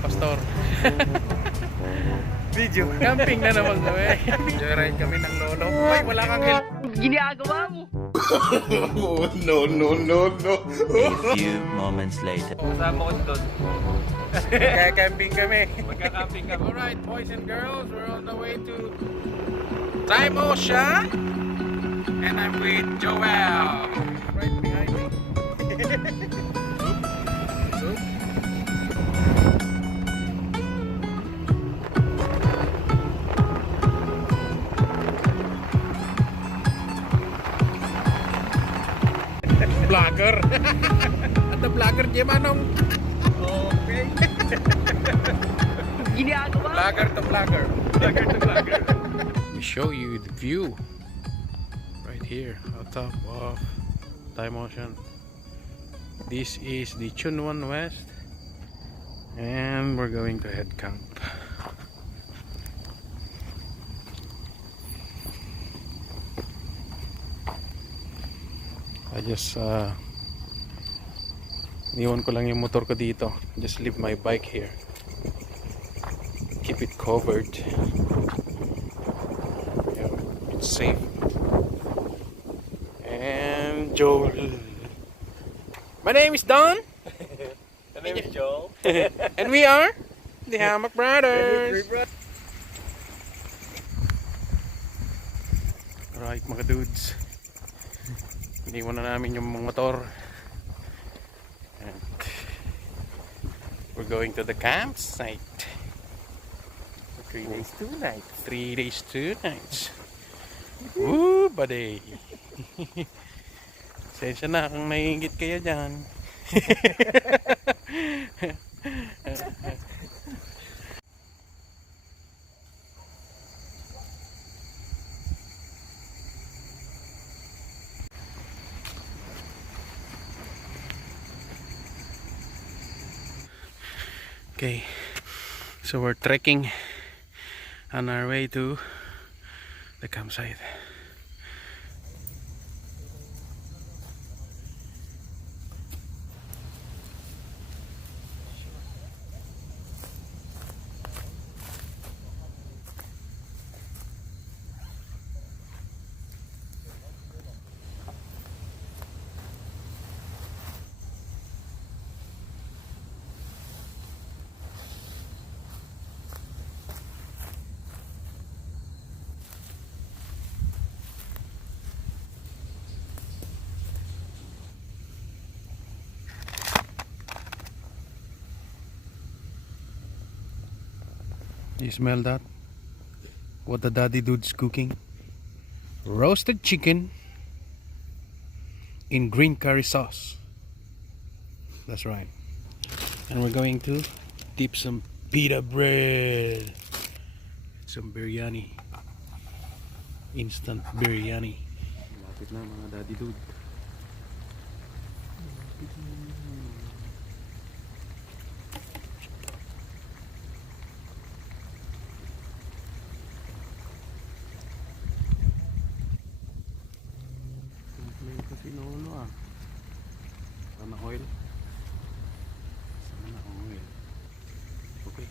pastor. Video. Camping na naman kami. Joyride kami ng lolo. Ay, wala kang help. Ginagawa mo. No, no, no, no. A few moments later. Kasama ko doon. Kaya camping kami. Magka-camping kami. Alright, boys and girls, we're on the way to Time Ocean. And I'm with Joel. Right behind me. Vlogger. Ada vlogger gimana? Okay. Ginagawa mo. Vlogger to vlogger. Vlogger to vlogger. We show you the view right here on top of Time Ocean. This is the Chunwon West, and we're going to head camp. I just iwan ko lang yung motor ko dito. Just leave my bike here. Keep it covered. Yeah, it's safe. And Joel. My name is Don. My name is Joel. And we are the Hammock Brothers. Alright mga dudes. Iniwan na namin yung motor. And we're going to the campsite. 3 days, 2 nights. 3 days, 2 nights. Woo, buddy. Sensya na kung naiingit kayo dyan. Okay, so we're trekking on our way to the campsite. You smell that? What the daddy dude's cooking? Roasted chicken in green curry sauce. That's right. And we're going to dip some pita bread. Some biryani. Instant biryani. Lapit na mga daddy dude. Sinolo sana oil. Sana oil. Okay.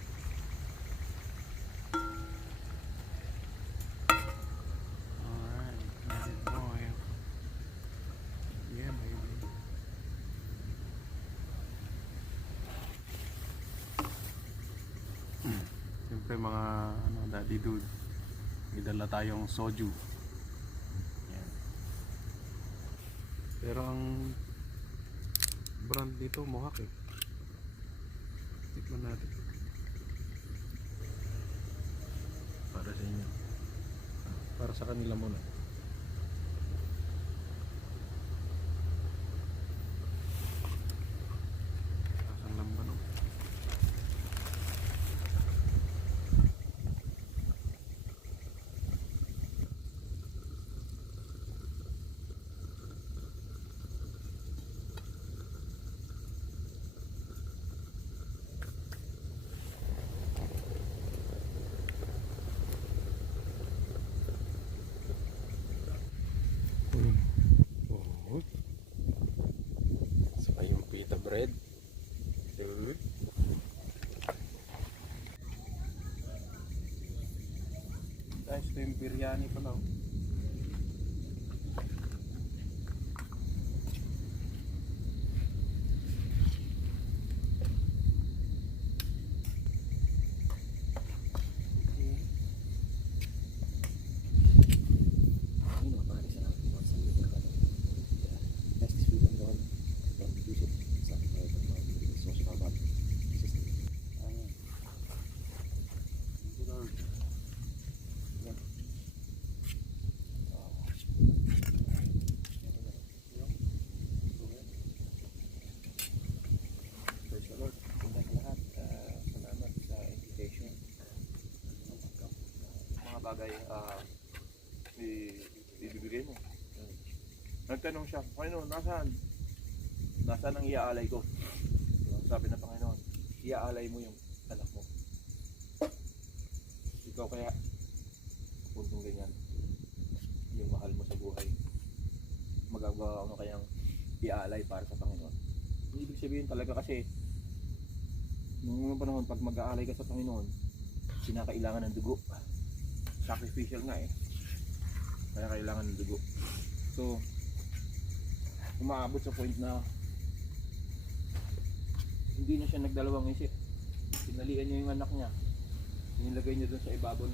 Alright, let it boil. Yeah, baby. Siyempre mga daddy dude, may dala tayong soju. Pero ang brand nito Hammock eh. Tikman natin. Para sa inyo. Para sa kanila muna. Ang lamba no. yung biryani pala. Oh. Bagay ibibigay mo. Nagtanong siya, Panginoon, nasaan? Nasaan ang iaalay ko? Sabi ng Panginoon, iaalay mo yung anak mo. Ikaw kaya, puntong ganyan, yung mahal mo sa buhay, magagawa mo kayang iaalay para sa Panginoon. Ibig sabihin talaga kasi, noong panahon, pag mag-aalay ka sa Panginoon, kinakailangan ng dugo. Sacrificial nga eh. Kaya kailangan ng dugo. So, umaabot sa point na hindi na siya nagdalawang isip. Pinalian niya yung anak niya. Inilagay niya doon sa ibabaw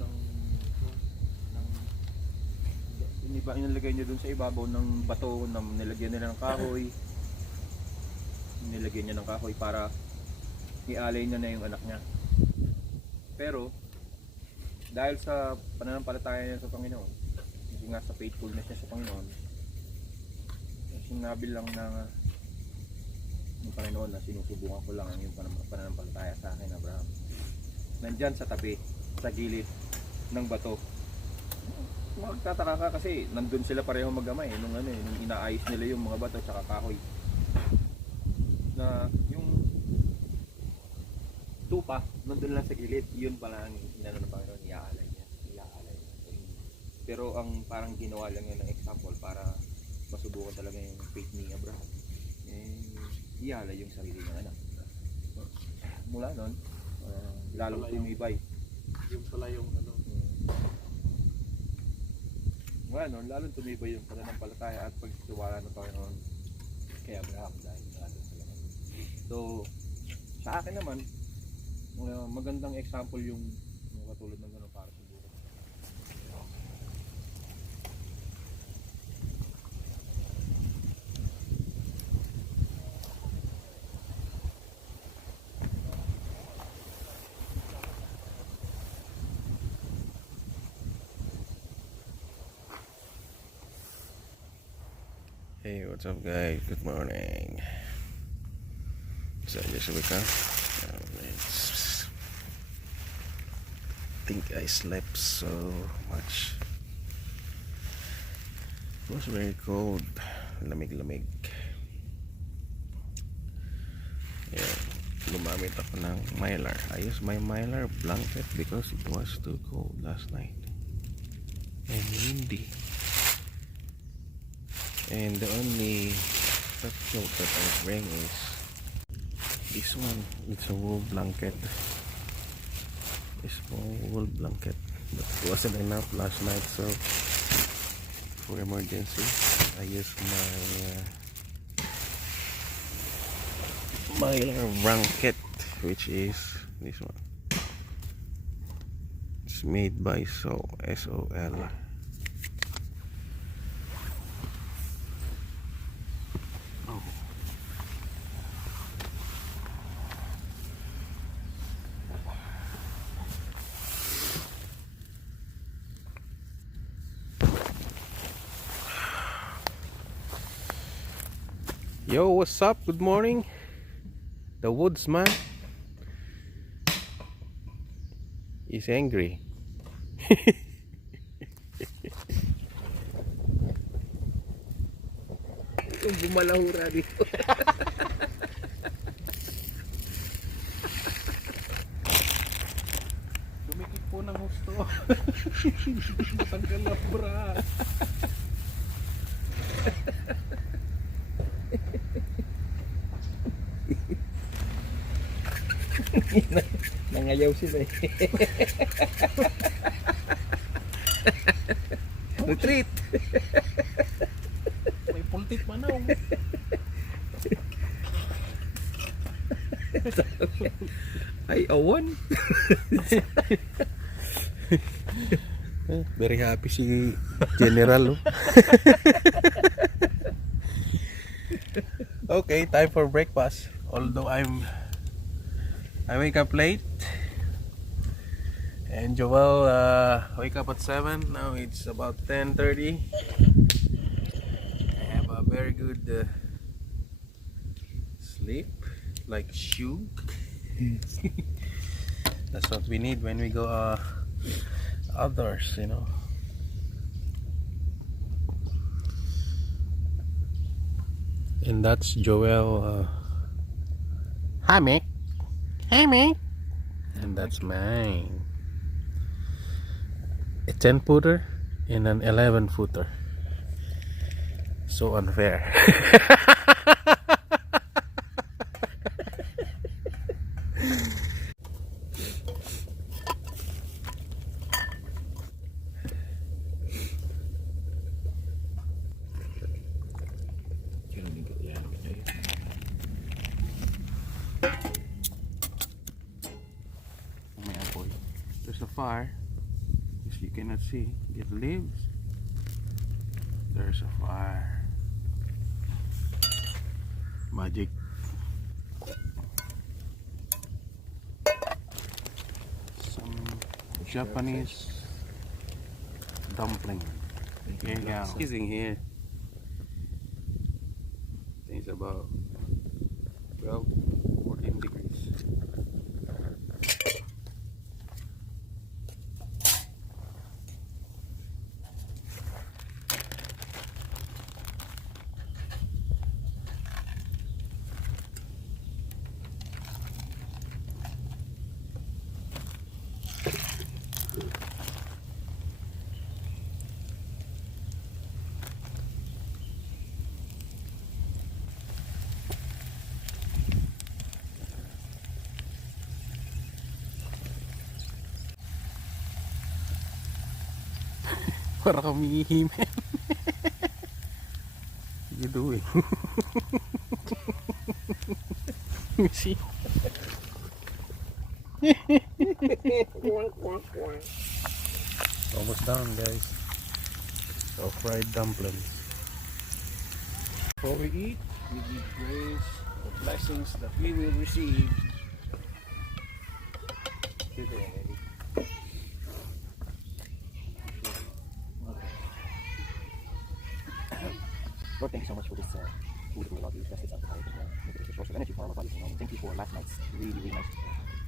inilagay niya doon sa ibabaw ng bato na nilagyan nila ng kahoy. Nilagyan niya ng kahoy para ialay niya na yung anak niya. Pero dahil sa pananampalataya niya sa Panginoon, kasi nga sa faithfulness niya sa Panginoon, sinabi lang ng Panginoon na sinusubukan ko lang ang iyong pananampalataya sa akin, Abraham. Nandyan sa tabi, sa gilid ng bato. Magtataka ka kasi nandun sila pareho mag-ama eh, nung inaayos nila yung mga bato at kahoy. Na yung tupa, nandun lang sa gilid, yun pala ang inano ng Panginoon, iaalay niya. Pero ang parang ginawa lang yun ng example para masubukan talaga yung faith ni Abraham. Iaalay yung sarili ng anak. Mula nun, lalong tumibay. Yung pala yung ano. Mula nun, lalong tumibay yung pananampalataya at pagtitiwala ng Panginoon kay Abraham dahil lalong talaga. So, sa akin naman, magandang example yung katulad ng gano'n para sa buhay. Hey, what's up guys? Good morning. So I just wake up. I think I slept so much. It was very cold. Lamig-lamig. Yeah, gumamit ako ng mylar. I used my mylar blanket because it was too cold last night and windy. And the only top coat that I bring is this one. It's a wool blanket. A small wool blanket, but it wasn't enough last night, so for emergency I used my blanket, which is this one. It's made by Sol, S-O-L. Yo, what's up? Good morning. The woodsman is angry. Yung bumalahura dito. Dumikit po ng gusto. Matanggal na bra. Nangayaw sila eh. Retreat. May pultit manaw. Ay, awan. Very happy si General. Oh. Okay, time for breakfast. Although I wake up late, and Joel wake up at 7. Now it's about 10:30. I have a very good sleep, like shoe. That's what we need when we go outdoors, you know. And that's Joel Hammock. Hammock. And that's mine. A 10-footer and an 11-footer. So unfair. May apoy. There's a fire. As you cannot see, it lives. There's a fire. Magic. Some Japanese dumpling. Here you go. Freezing here. I think it's about 12, 14 degrees. Para kami hihimen. What you doing? You see? Almost done, guys. So fried dumplings. Before we eat, we give grace the blessings that we will receive today. Lord, thank you so much for this food we love you. Bless this alcohol as well. Make it a source of energy for our bodies. Thank you for last night's really, really nice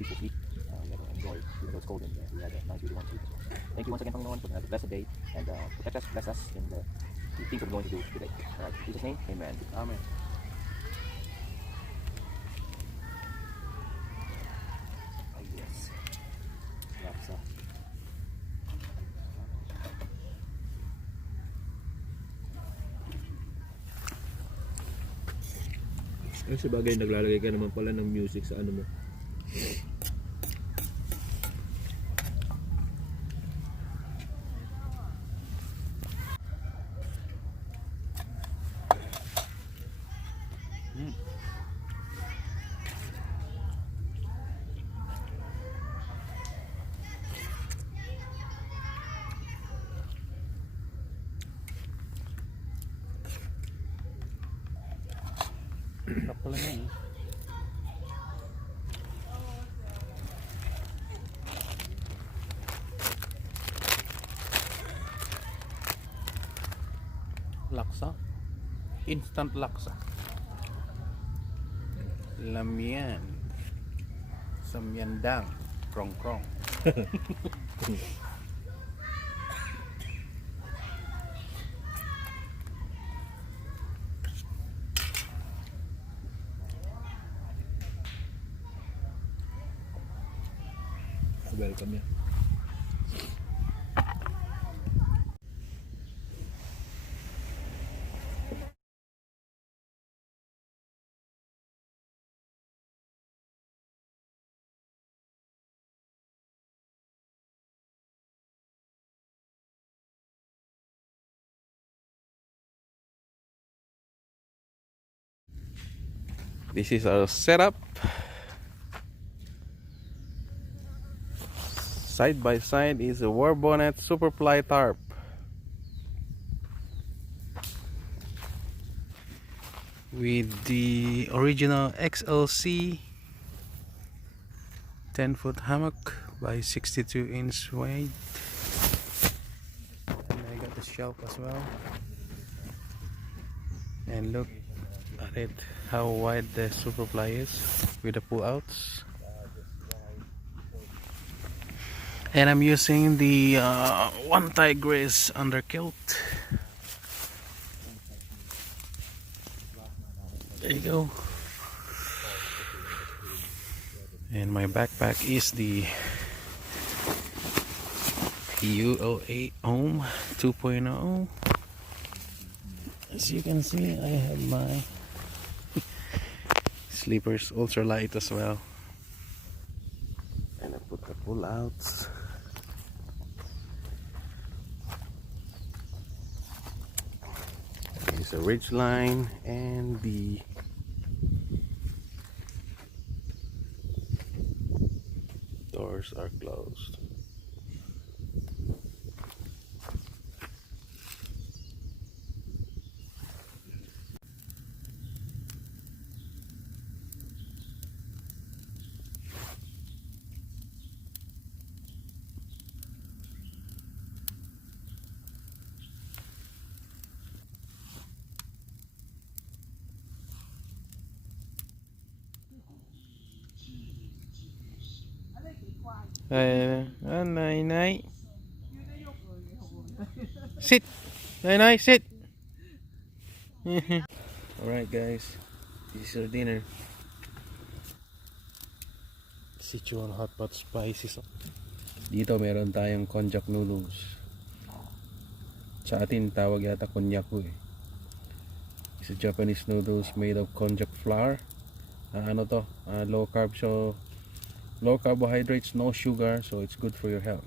peaceful sleep. We had enjoyed, even though it's cold, and we had a nice, really warm sleep as well. Thank you once again, Panginoon, for another blessed day, and protect us, bless us in the things we're going to do today. All right, in Jesus' name, amen. Amen. Oh, yes. Laksa. Ay, sa bagay, naglalagay ka naman pala ng music sa ano mo. Sarap pala na eh. Laksa. Instant laksa. Lamian. Samyandang. Krong krong. Welcome yan. This is our setup. Side by side is a war bonnet super ply tarp. With the original XLC 10-foot hammock by 62-inch wide. And I got the shelf as well. And look at it, how wide the super ply is with the pull outs. And I'm using the one Tigris underkilt. There you go. And my backpack is the UO8 Ohm 2.0. As you can see, I have my sleepers ultra light as well. And I put the pull outs. There's a ridge line and the doors are closed. Nay nay. Sit. Nay nay, sit. Alright guys, this is our dinner. Sichuan hot pot spicy sauce. Dito meron tayong konjac noodles. Sa atin tawag yata konyaku eh. It's a Japanese noodles made of konjac flour. Ano to? Low carb, so low carbohydrates, no sugar, so it's good for your health.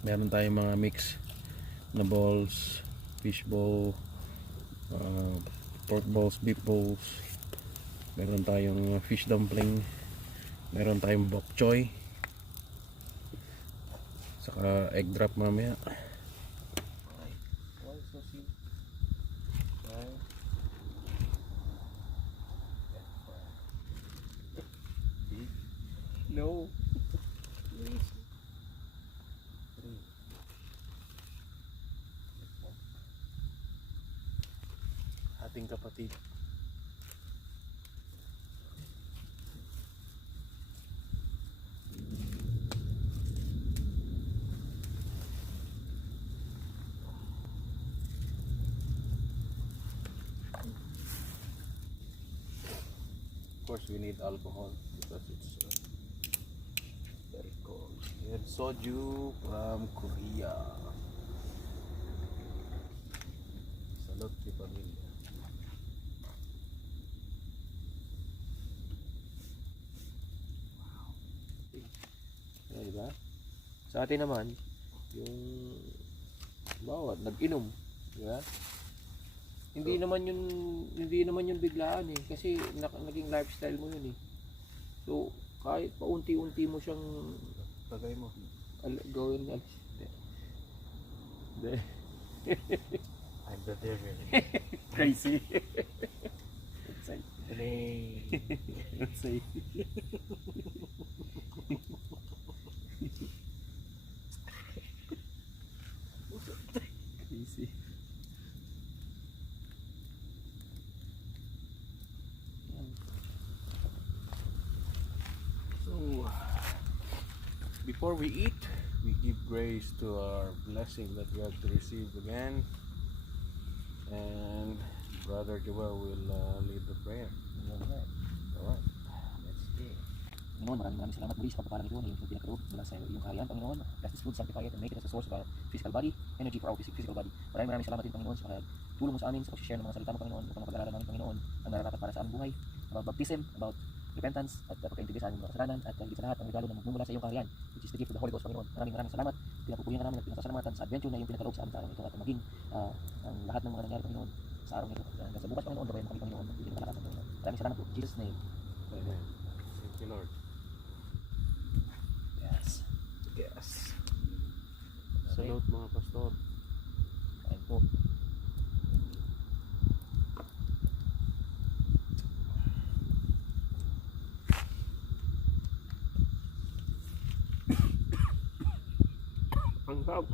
Meron tayong mga mix na balls, fish ball, pork balls, beef balls. Meron tayong fish dumpling. Meron tayong bok choy. Saka egg drop mamaya. No. Ating kapatid. Of course we need alcohol because it's very cold. We have soju from Korea. Salud di pamilya. Ano, diba? Sa atin naman, yung bawat nag-inom, diba? Hindi naman yun biglaan eh, kasi naging lifestyle mo yun eh. So, kahit paunti-unti mo siyang Tagay mo. gawin hindi. I'm the devil. Crazy. Let's say. Crazy. So, before we eat, we give grace to our blessing that we have to receive again. And Brother Joel will lead the prayer. Alright. Let's go. Panginoon, maraming salamat muli sa pagpapalang ito na iyong pinagkaloob mula sa iyong kaharian, Panginoon. Bless this food, sanctify it, and make it as a source of our physical body, energy for our physical body. Maraming salamat din, Panginoon, sa tulong mo sa amin, sa pag-share ng mga salita mo, Panginoon, upang mapag-aralan namin, Panginoon, ang nararapat para sa aming buhay, about baptism, about repentance, at pagkaintigay sa aming mga kasalanan, at higit sa lahat, ang regalo na magmumula sa iyong kaharian, which is the gift of the Holy Ghost, Panginoon. Maraming salamat. Pinapupuyan ka namin at pinasasalamatan sa adventure na iyong pinagkaloob sa amin sa araw ito, at maging ang lahat ng mga nangyari, Panginoon, sa araw nito. Hanggang sa bukas, Panginoon, gabayan mo kami, Panginoon, at bigyan ng kalakasan, Panginoon. Maraming salamat po. In Jesus' name. Amen. Thank you, Lord. Yes. Yes. Salute mga pastor. Kain po. Ang sarap.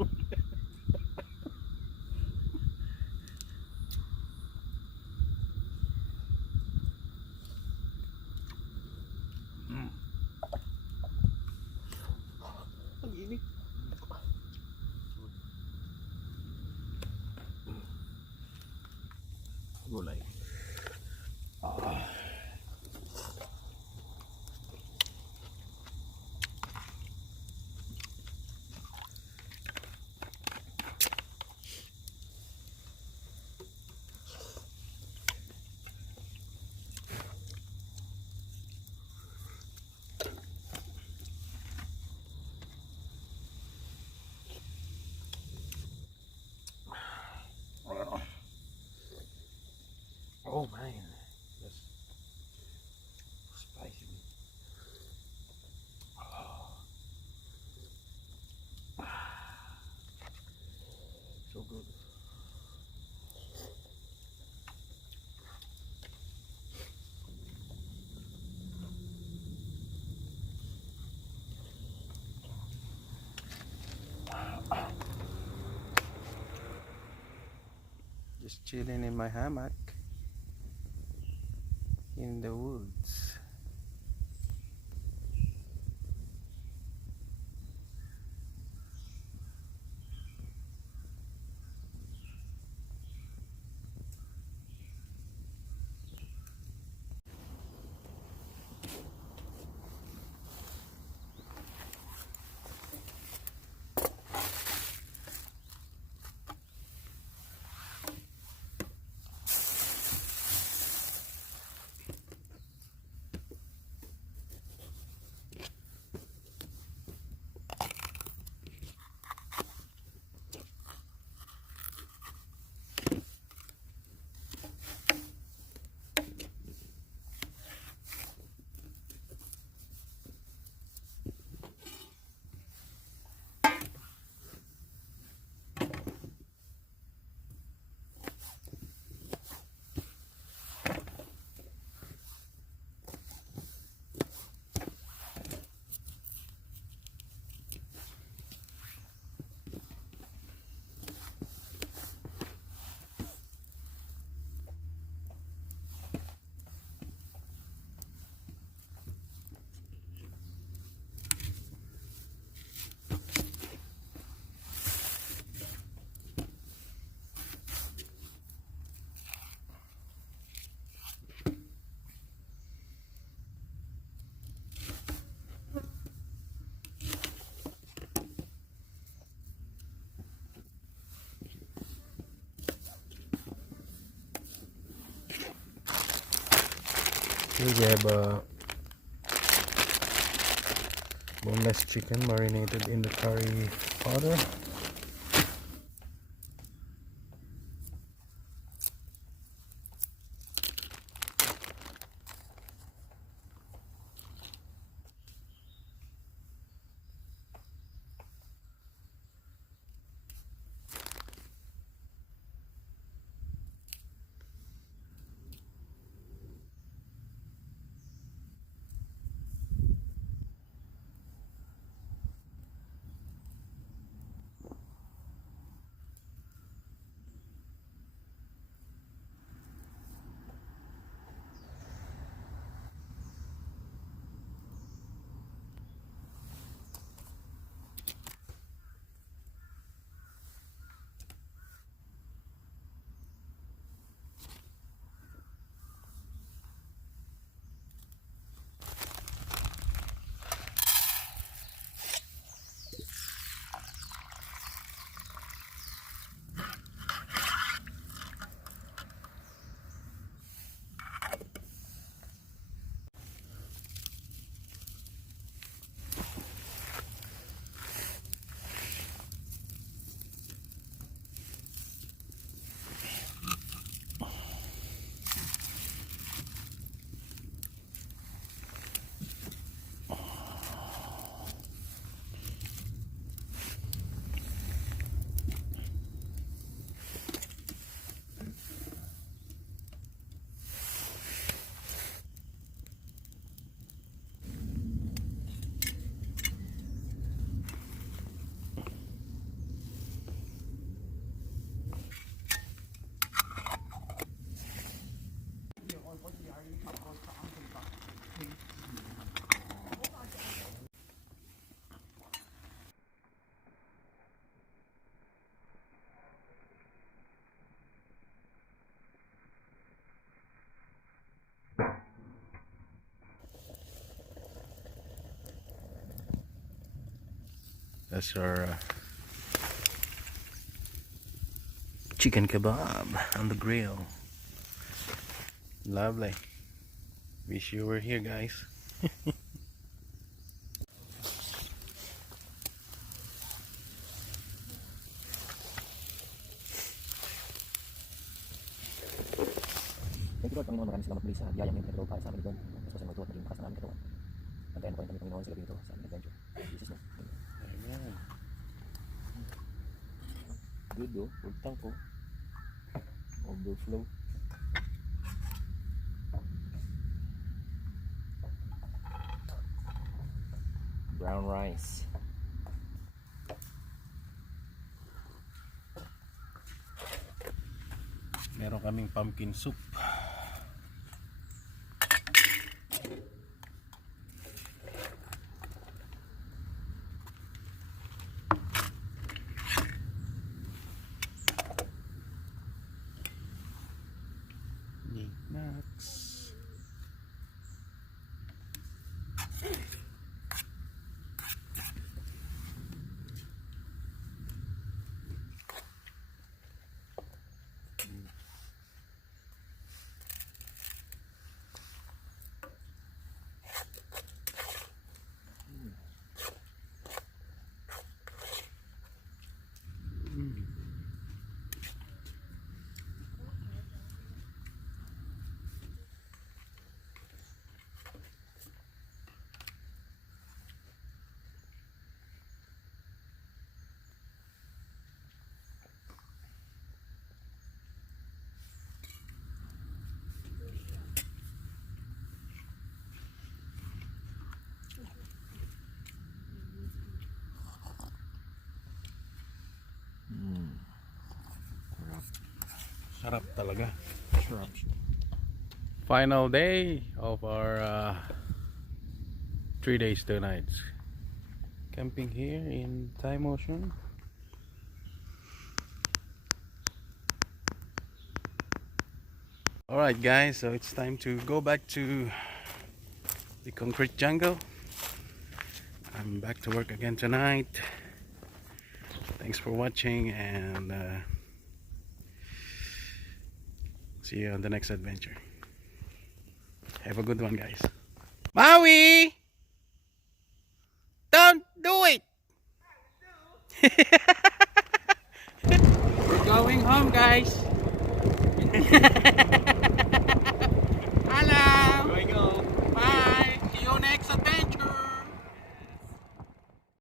Ang init. Gulay. Oh man, that's spicy. So good. Just chilling in my hammock in the woods. Here we have boneless chicken marinated in the curry powder. That's our chicken kebab on the grill. Lovely. Wish you were here, guys. Thank you Lord, Panginoon, maraming salamat muli sa biyayang iyong pinagkaloob para sa amin doon. Mas pasang magtuwa at maging bukas na aming katawan. Antayin mo pa rin kami, Panginoon, sa gabi ito sa aming adventure. In Jesus name. Amen. Good oh, full tank oh. Overflow. Brown rice. Meron kaming pumpkin soup. Nuts. Sarap talaga. Sarap. Final day of our 3 days 2 nights camping here in Thai Motion. Alright guys, so it's time to go back to the concrete jungle. I'm back to work again tonight. Thanks for watching, and see you on the next adventure. Have a good one, guys. Maui! Don't do it! We're going home, guys.